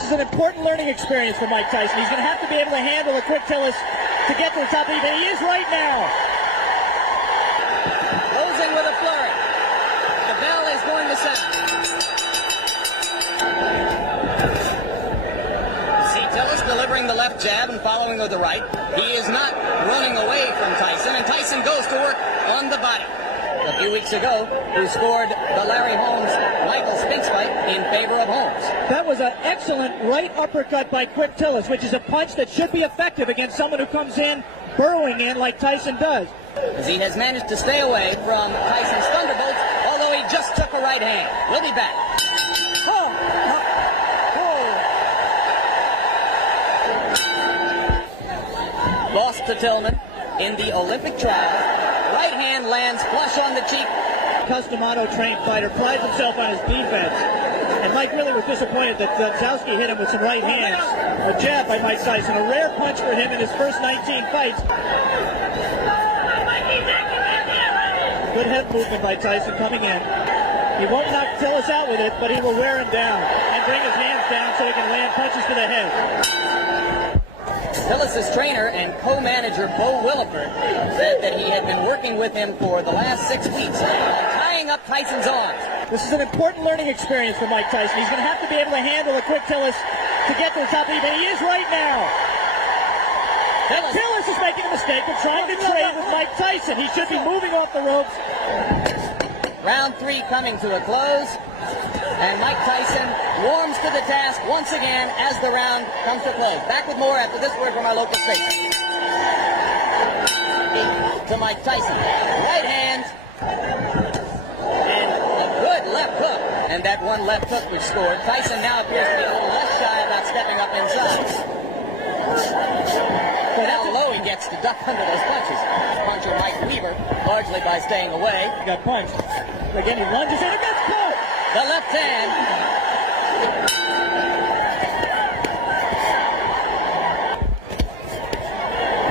This is an important learning experience for Mike Tyson. He's going to have to be able to handle a quick Tillis to get to the top of the He is right now. Closing with a flurry. The bell is going to sound. See Tillis delivering the left jab and following with the right. He is not running away from Tyson, and Tyson goes to work on the body. A few weeks ago, who scored the Larry Holmes-Michael Spinks fight in favor of Holmes. That was an excellent right uppercut by Quick Tillis, which is a punch that should be effective against someone who comes in, burrowing in like Tyson does. As he has managed to stay away from Tyson's thunderbolts, although he just took a right hand. We'll be back. Lost to Tillman in the Olympic trial. Right hand lands flush on the cheek. Custom auto-trained fighter prides himself on his defense. And Mike really was disappointed that Zowski hit him with some right hands. A jab by Mike Tyson, a rare punch for him in his first 19 fights. Good head movement by Tyson coming in. He won't knock Tillis out with it, but he will wear him down and bring his hands down so he can land punches to the head. Tillis' trainer and co-manager Bo Williford said that he had been working with him for the last 6 weeks, tying up Tyson's arms. This is an important learning experience for Mike Tyson. He's going to have to be able to handle a quick Tillis to get to the top of the He is right now. Tillis is making a mistake of trying to trade with Mike Tyson. He should be moving off the ropes. Round 3 coming to a close. And Mike Tyson warms to the task once again as the round comes to a close. Back with more after this word from our local station. To Mike Tyson. Right hand. And a good left hook. And that one left hook which scored. Tyson now appears to be a little less shy about stepping up inside. So how low he gets to duck under those punches. Puncher Mike Weaver, largely by staying away. He got punched. Again, he lunges and it gets caught. The left hand.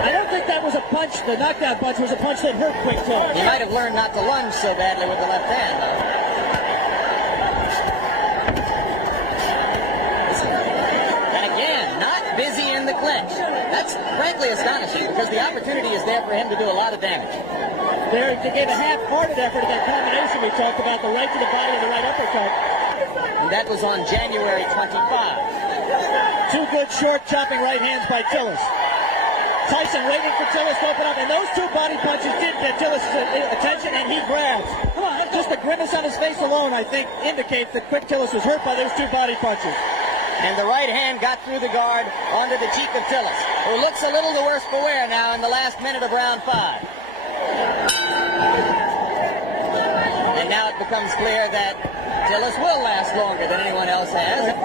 I don't think that was a punch. The knockdown punch was a punch that hurt Quick Tillis. He might have learned not to lunge so badly with the left hand, though. And again, not busy in the clinch. That's frankly astonishing because the opportunity is there for him to do a lot of damage. There to get a half-hearted effort of that combination we talked about, the right to the body and the right uppercut. And that was on January 25. Two good short chopping right hands by Tillis. Tyson waiting for Tillis to open up, and those two body punches did get Tillis' attention, and he grabs. Come on, just the grimace on his face alone, I think, indicates that Quick Tillis was hurt by those two body punches. And the right hand got through the guard onto the cheek of Tillis, who looks a little the worse for wear now in the last minute of round 5. And now it becomes clear that Tillis will last longer than anyone else has.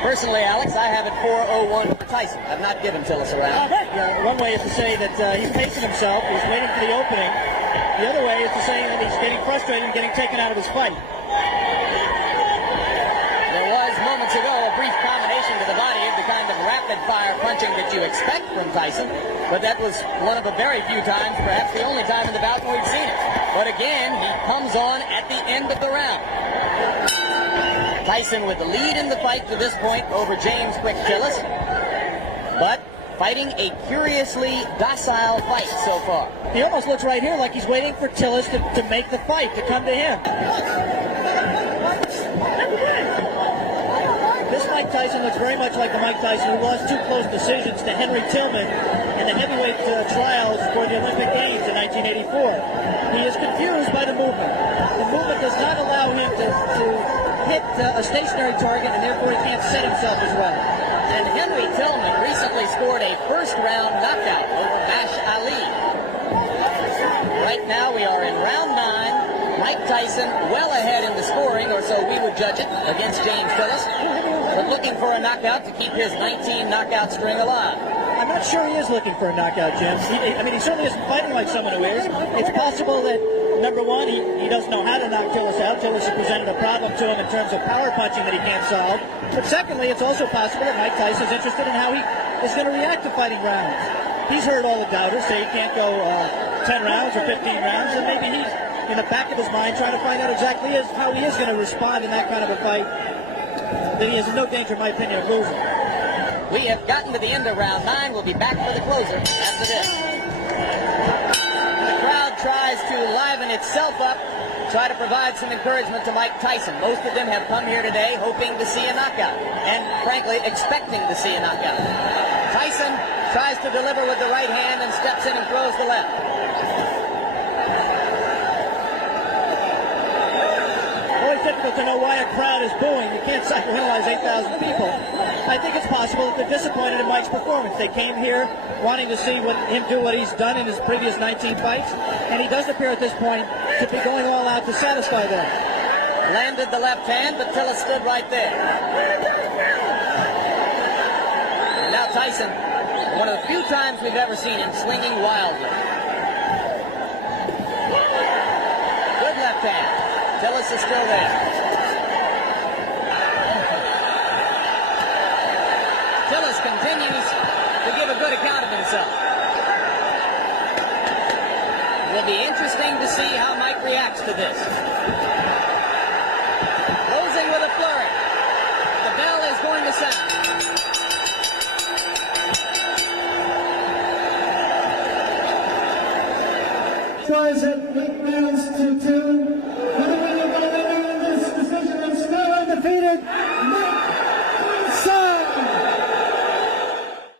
Personally, Alex, I have it 4:01 for Tyson. I've not given Tillis a round. One way is to say that he's pacing himself, he's waiting for the opening. The other way is to say that he's getting frustrated and getting taken out of his fight. There was moments ago a brief combination to the body of the kind of rapid-fire punching that you expect from Tyson, but that was one of the very few times, perhaps the only time in the bout when we've seen it. But again, he comes on at the end of the round. Tyson with the lead in the fight to this point over James Quick Tillis, but fighting a curiously docile fight so far. He almost looks right here like he's waiting for Tillis to make the fight, to come to him. This Mike Tyson looks very much like the Mike Tyson who lost 2 close decisions to Henry Tillman in the heavyweight trials for the Olympic Games in 1984. He is confused by the movement. The movement does not allow him to hit a stationary target, and therefore he can't set himself as well. And Henry Tillman recently scored a first-round knockout over Bash Ali. Right now we are in round 9. Mike Tyson well ahead in the scoring, or so we would judge it, against James Tillis, but looking for a knockout to keep his 19 knockout string alive. I'm not sure he is looking for a knockout, Jim. He certainly isn't fighting like someone who is. It's possible that, number one, he doesn't know how to knock Tillis out. Tillis has presented a problem to him in terms of power punching that he can't solve. But secondly, it's also possible that Mike Tyson is interested in how he is going to react to fighting rounds. He's heard all the doubters say he can't go 10 rounds or 15 rounds, and maybe he's in the back of his mind trying to find out exactly how he is going to respond in that kind of a fight. that he is in no danger, in my opinion, of losing. We have gotten to the end of round 9. We'll be back for the closer after this. The crowd tries to liven itself up, try to provide some encouragement to Mike Tyson. Most of them have come here today hoping to see a knockout and, frankly, expecting to see a knockout. Tyson tries to deliver with the right hand and steps in and throws the left. Always difficult to know why a crowd is booing. You can't psychoanalyze 8,000 people. I think it's possible that they're disappointed in Mike's performance. They came here wanting to see him do what he's done in his previous 19 fights, and he does appear at this point to be going all out to satisfy them. Landed the left hand, but Tilla stood right there. And now Tyson, one of the few times we've ever seen him swinging wildly. Good left hand. Tillis is still there. Tillis continues to give a good account of himself. It will be interesting to see how Mike reacts to this. Closing with a flurry. The bell is going to sound. Tyson, McMahon's 2-2. Winner by the decision, and still undefeated.